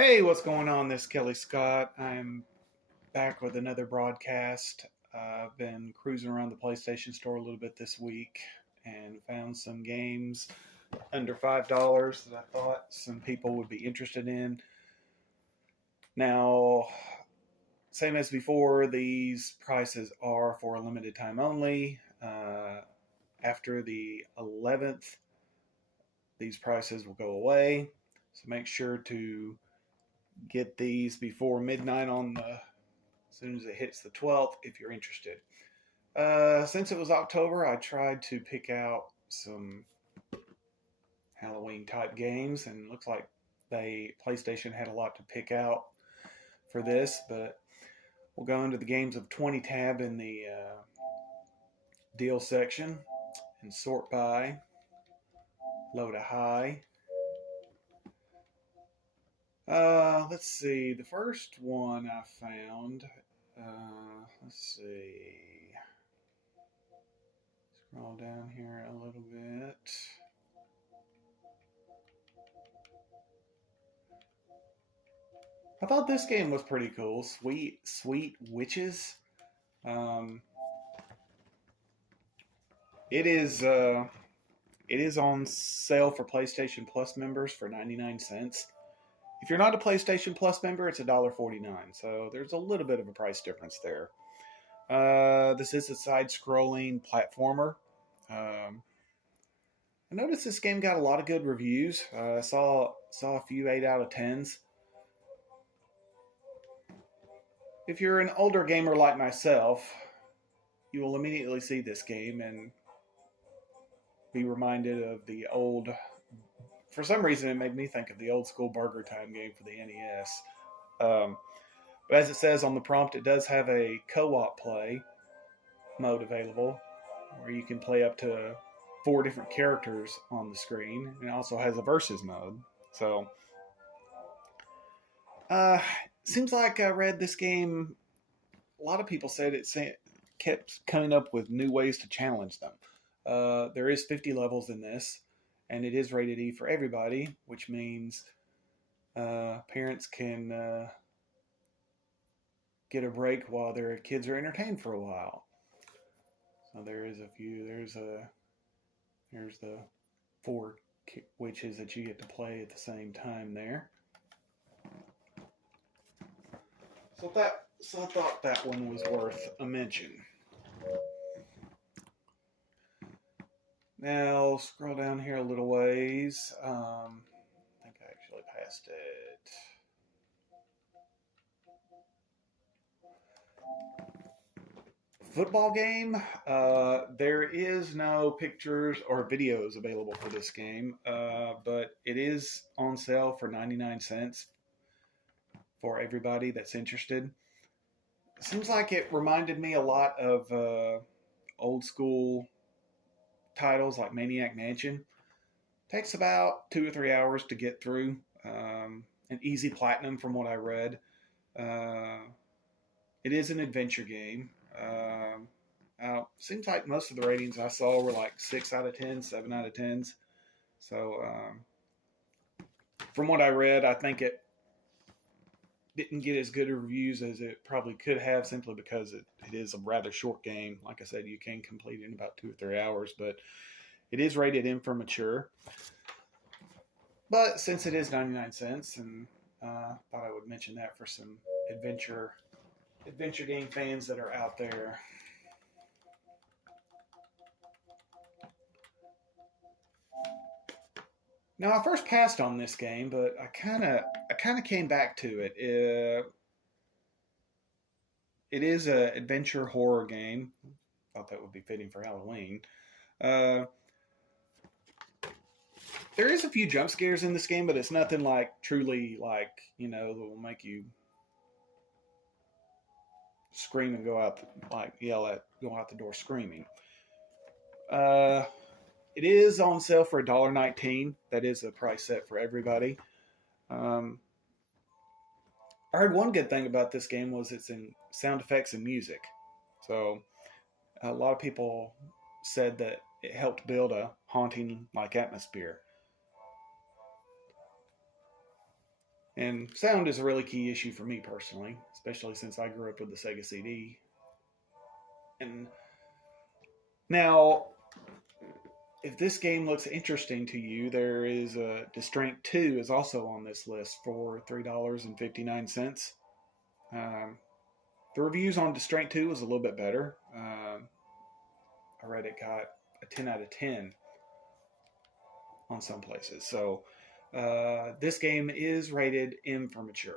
Hey, what's going on? This is Kelly Scott. I'm back with another broadcast. I've been cruising around the PlayStation Store a little bit this week and found some games under $5 that I thought some people would be interested in. Now, same as before, these prices are for a limited time only. After the 11th, these prices will go away. So make sure to get these before midnight on the as soon as it hits the 12th if you're interested. Since it was October, I tried to pick out some Halloween type games, and it looks like PlayStation had a lot to pick out for this. But we'll go into the games of 20 tab in the deal section and sort by low to high. Let's see. The first one I found. Let's see. Scroll down here a little bit. I thought this game was pretty cool. Sweet Witches. It is on sale for PlayStation Plus members for 99 cents. If you're not a PlayStation Plus member, it's $1.49. So there's a little bit of a price difference there. This is a side-scrolling platformer. I noticed this game got a lot of good reviews. I saw a few 8 out of 10s. If you're an older gamer like myself, you will immediately see this game and be reminded of the old. For some reason, it made me think of the old school Burger Time game for the NES. But as it says on the prompt, it does have a co-op play mode available where you can play up to 4 different characters on the screen. And it also has a versus mode. So, seems like I read this game. A lot of people said it kept coming up with new ways to challenge them. There is 50 levels in this, and it is rated E for everybody, which means parents can get a break while their kids are entertained for a while. So there is a few. There's the 4 witches that you get to play at the same time there. So I thought that one was worth a mention. Now scroll down here a little ways. I think I actually passed it. Football game. There is no pictures or videos available for this game, but it is on sale for 99 cents for everybody that's interested. It seems like it reminded me a lot of old school titles like Maniac Mansion. Takes about 2 or 3 hours to get through. An easy platinum from what I read. It is an adventure game. Seems like most of the ratings I saw were like 6 out of 10, 7 out of 10s. So from what I read, I think it didn't get as good reviews as it probably could have, simply because it is a rather short game. Like I said, you can complete it in about 2 or 3 hours, but it is rated M for mature. But since it is 99 cents, and thought I would mention that for some adventure game fans that are out there. Now, I first passed on this game, but I kind of came back to it. It is an adventure horror game. Thought that would be fitting for Halloween. There is a few jump scares in this game, but it's nothing like truly that will make you scream and go out the door screaming. It is on sale for $1.19. That is a price set for everybody. I heard one good thing about this game was it's in sound effects and music. So a lot of people said that it helped build a haunting-like atmosphere. And sound is a really key issue for me personally, especially since I grew up with the Sega CD. And now, if this game looks interesting to you, there is a Distraint 2 is also on this list for $3.59. The reviews on Distraint 2 was a little bit better. I read it got a 10 out of 10 on some places. So this game is rated M for mature.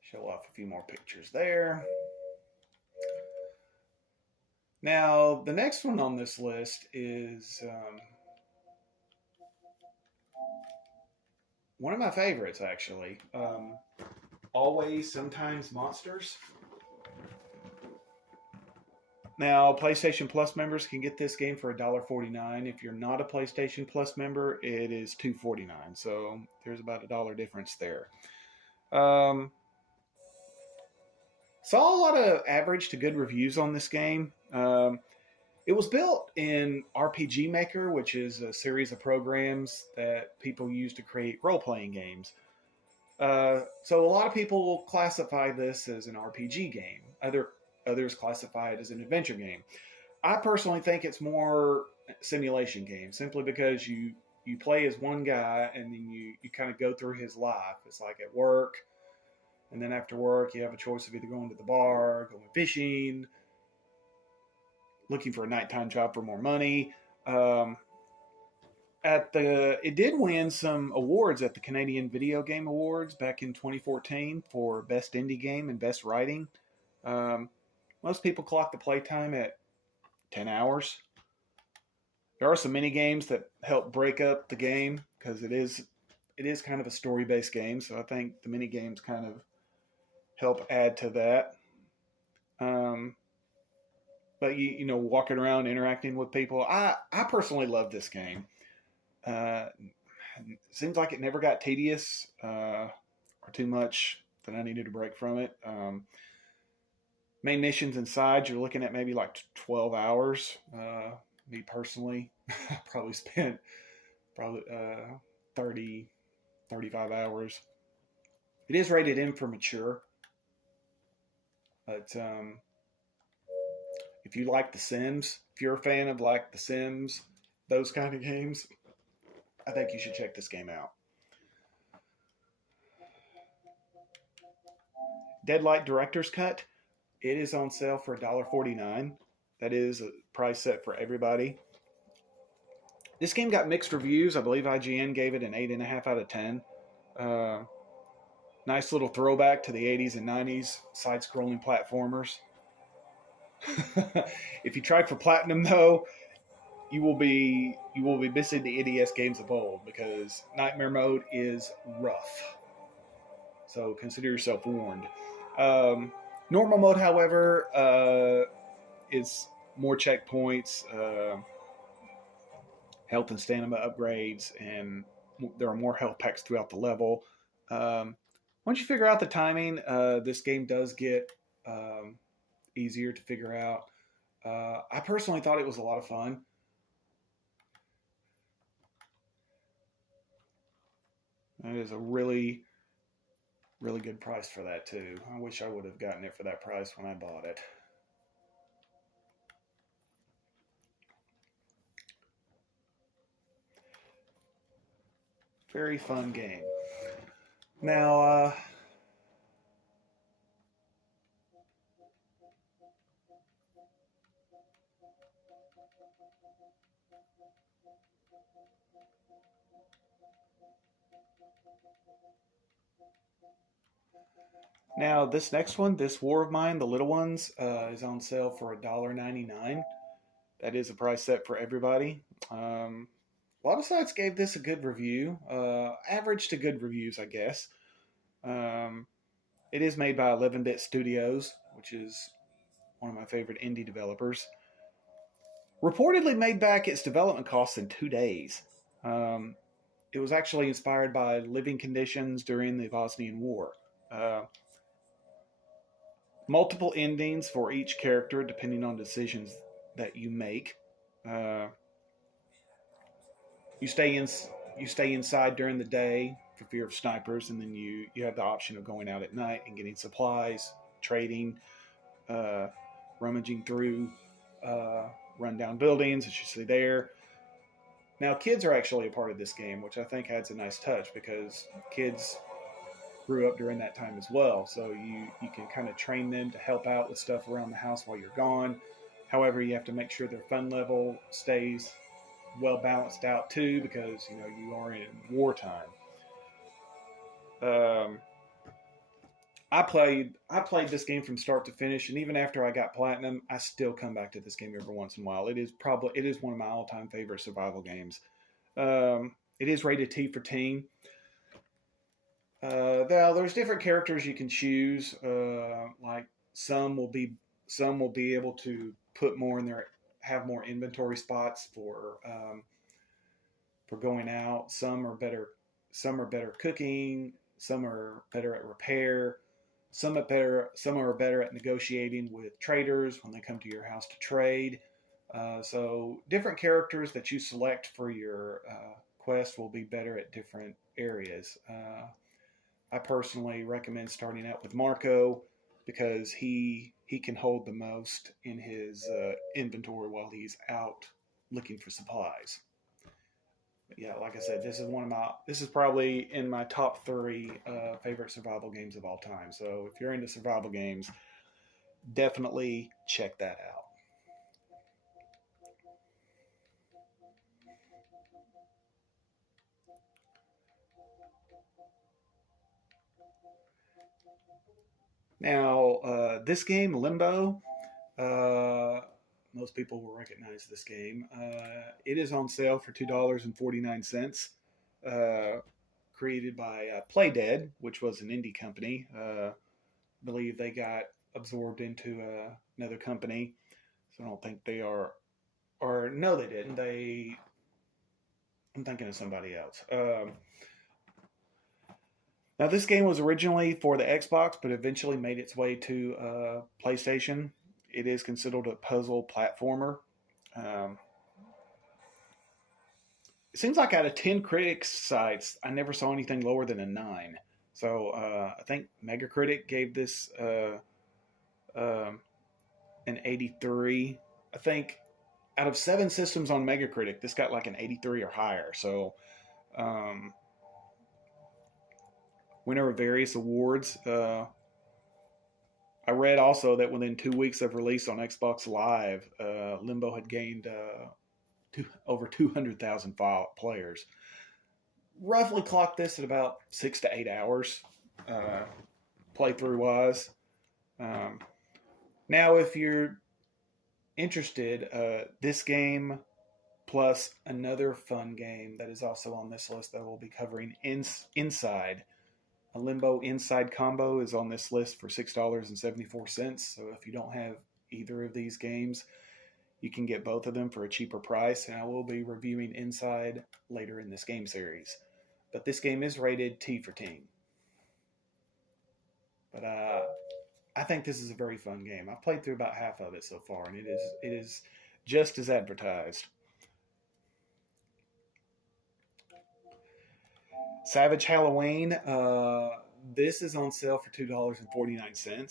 Show off a few more pictures there. Now, the next one on this list is one of my favorites, actually. Always, Sometimes Monsters. Now, PlayStation Plus members can get this game for $1.49. If you're not a PlayStation Plus member, it is $2.49. So there's about $1 difference there. Saw a lot of average to good reviews on this game. It was built in RPG Maker, which is a series of programs that people use to create role-playing games. So a lot of people classify this as an RPG game. Others classify it as an adventure game. I personally think it's more simulation game, simply because you play as one guy and then you kind of go through his life. It's like at work, and then after work you have a choice of either going to the bar, going fishing, looking for a nighttime job for more money. It did win some awards at the Canadian Video Game Awards back in 2014 for Best Indie Game and Best Writing. Most people clock the playtime at 10 hours. There are some mini games that help break up the game because it is kind of a story-based game, so I think the mini games kind of help add to that. But you know, walking around interacting with people, I personally love this game. Seems like it never got tedious or too much that I needed a break from it. Main missions and sides, you're looking at maybe like 12 hours. Me personally, probably spent 30, 35 hours. It is rated M for mature. But if you like The Sims, if you're a fan of like The Sims, those kind of games, I think you should check this game out. Deadlight Director's Cut. It is on sale for $1.49. That is a price set for everybody. This game got mixed reviews. I believe IGN gave it an 8.5 out of 10. Nice little throwback to the 80s and 90s side-scrolling platformers. If you tried for platinum, though, you will be missing the NES games of old, because Nightmare Mode is rough. So consider yourself warned. Normal mode, however, is more checkpoints, health and stamina upgrades, and there are more health packs throughout the level. Once you figure out the timing, this game does get easier to figure out. I personally thought it was a lot of fun. It is a really, really good price for that too. I wish I would have gotten it for that price when I bought it. Very fun game. Now, this next one, this War of Mine, The Little Ones, is on sale for $1.99. That is a price set for everybody. A lot of sites gave this a good review. Average to good reviews, I guess. It is made by 11-Bit Studios, which is one of my favorite indie developers. Reportedly made back its development costs in 2 days. It was actually inspired by living conditions during the Bosnian War. Multiple endings for each character, depending on decisions that you make. Uh, you stay in you stay inside during the day for fear of snipers, and then you have the option of going out at night and getting supplies, trading, uh, rummaging through uh, rundown buildings, as you see there. Now, kids are actually a part of this game, which I think adds a nice touch because kids grew up during that time as well. So you can kind of train them to help out with stuff around the house while you're gone. However, you have to make sure their fun level stays well balanced out too, because you are in wartime. Um, I played this game from start to finish, and even after I got platinum, I still come back to this game every once in a while. It is one of my all time favorite survival games. It is rated T for teen. Now there's different characters you can choose. Like some will be able to put more in their have more inventory spots for going out. Some are better cooking. Some are better at repair. Some are better at negotiating with traders when they come to your house to trade. So different characters that you select for your quest will be better at different areas. I personally recommend starting out with Marco because he can hold the most in his inventory while he's out looking for supplies. But yeah, like I said, this is probably in my top three favorite survival games of all time. So if you're into survival games, definitely check that out. Now, this game, Limbo, uh, most people will recognize this game. It is on sale for $2.49. Uh, Created by Playdead, which was an indie company. I believe they got absorbed into another company, so I don't think they are. Or no, they didn't. I'm thinking of somebody else. Now, this game was originally for the Xbox, but eventually made its way to PlayStation. It is considered a puzzle platformer. Um, it seems like out of 10 critics sites, I never saw anything lower than a 9. So I think Megacritic gave this um an 83. I think out of 7 systems on Megacritic, this got like an 83 or higher. So um, winner of various awards. I read also that within 2 weeks of release on Xbox Live, Limbo had gained over 200,000 players. Roughly clocked this at about 6 to 8 hours, uh, playthrough wise. Um, Now, if you're interested, this game plus another fun game that is also on this list that we'll be covering, Inside. A Limbo Inside combo is on this list for $6.74. So if you don't have either of these games, you can get both of them for a cheaper price. And I will be reviewing Inside later in this game series. But this game is rated T for teen. But I think this is a very fun game. I've played through about half of it so far, and it is just as advertised. Savage Halloween. This is on sale for $2.49.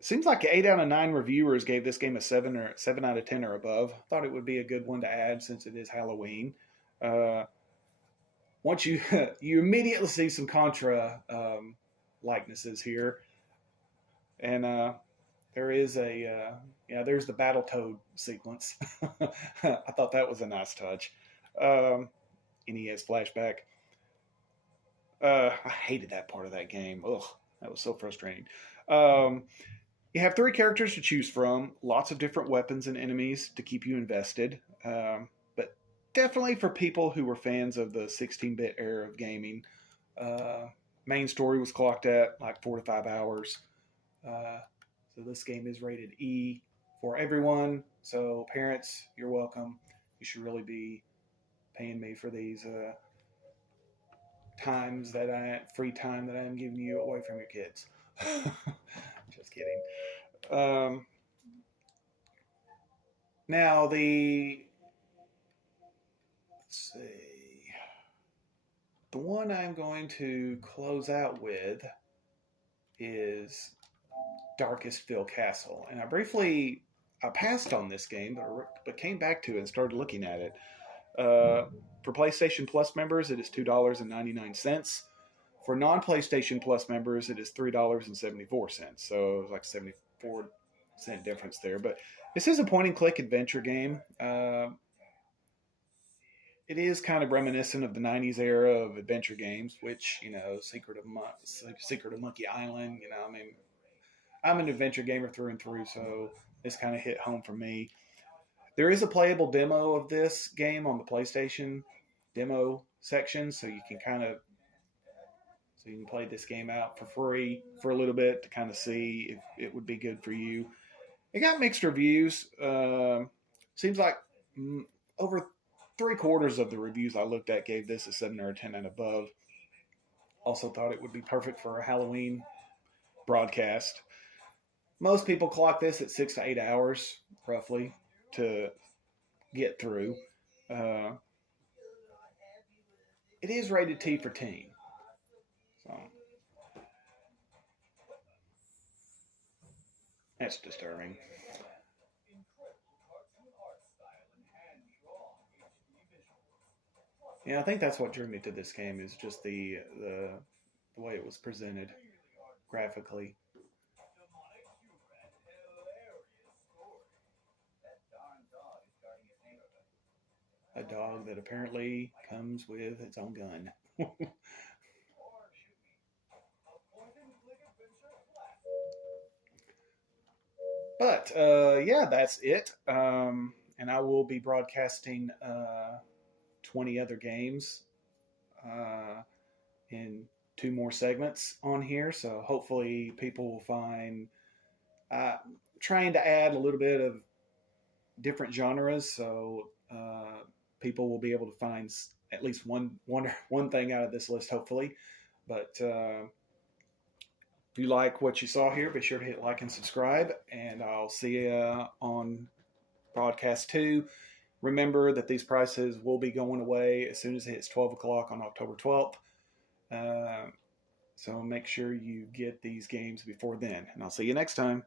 Seems like 8 out of 9 reviewers gave this game a 7 out of 10 or above. Thought it would be a good one to add since it is Halloween. Uh, Once you you immediately see some Contra likenesses here, and there is there's the Battletoad sequence. I thought that was a nice touch. NES flashback. I hated that part of that game. Ugh, that was so frustrating. Um, you have 3 characters to choose from, lots of different weapons and enemies to keep you invested. But definitely for people who were fans of the 16-bit era of gaming. Main story was clocked at like 4 to 5 hours. So this game is rated E for everyone. So parents, you're welcome. You should really be paying me for these free time that I am giving you away from your kids. Just kidding. Now let's see, the one I'm going to close out with is Darkestville Castle, and I passed on this game, but came back to it and started looking at it. For PlayStation Plus members, it is $2.99. For non-PlayStation Plus members, it is $3.74. So it's like 74-cent difference there. But this is a point-and-click adventure game. It is kind of reminiscent of the '90s era of adventure games, which Secret of Monkey Island. I mean, I'm an adventure gamer through and through, so this kind of hit home for me. There is a playable demo of this game on the PlayStation demo section, so you can play this game out for free for a little bit to kind of see if it would be good for you. It got mixed reviews. Seems like over 3/4 of the reviews I looked at gave this a 7 or a 10 and above. Also thought it would be perfect for a Halloween broadcast. Most people clock this at 6 to 8 hours, roughly, to get through. It is rated T for teen. So that's disturbing. Yeah, I think that's what drew me to this game is just the way it was presented graphically. A dog that apparently comes with its own gun. But yeah, that's it. And I will be broadcasting 20 other games in 2 more segments on here. So hopefully people will find trying to add a little bit of different genres. So people will be able to find at least one thing out of this list, hopefully. But if you like what you saw here, be sure to hit like and subscribe, and I'll see you on broadcast 2. Remember that these prices will be going away as soon as it hits 12 o'clock on October 12th. So make sure you get these games before then, and I'll see you next time.